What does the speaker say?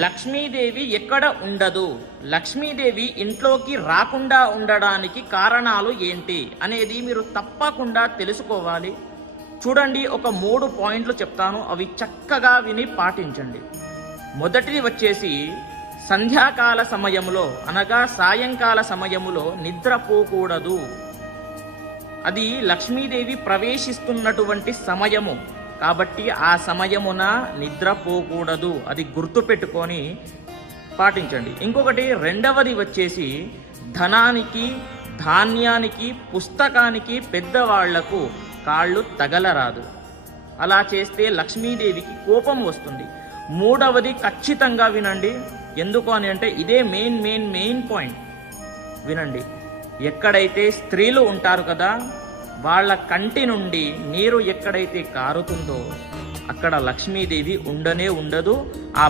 లక్ష్మీదేవి ఎక్కడ ఉండదు, లక్ష్మీదేవి ఇంట్లోకి రాకుండా ఉండడానికి కారణాలు ఏంటి అనేది మీరు తప్పకుండా తెలుసుకోవాలి. చూడండి, ఒక 3 పాయింట్లు చెప్తాను, అవి చక్కగా విని పాటించండి. మొదటిది వచ్చేసి సంధ్యాకాల సమయంలో అనగా సాయంకాల సమయములో నిద్రపోకూడదు. అది లక్ష్మీదేవి ప్రవేశిస్తున్నటువంటి సమయము కాబట్టి ఆ సమయమున నిద్రపోకూడదు. అది గుర్తుపెట్టుకొని పాటించండి. ఇంకొకటి రెండవది వచ్చేసి ధనానికి, ధాన్యానికి, పుస్తకానికి పెద్దవాళ్లకు కాళ్ళు తగలరాదు. అలా చేస్తే లక్ష్మీదేవికి కోపం వస్తుంది. మూడవది ఖచ్చితంగా వినండి, ఎందుకు అని అంటే ఇదే మెయిన్ పాయింట్. వినండి, ఎక్కడైతే స్త్రీలు ఉంటారు కదా, వాళ్ళ కంటి నుండి నీరు ఎక్కడైతే కారుతుందో అక్కడ లక్ష్మీదేవి ఉండనే ఉండదు. ఆ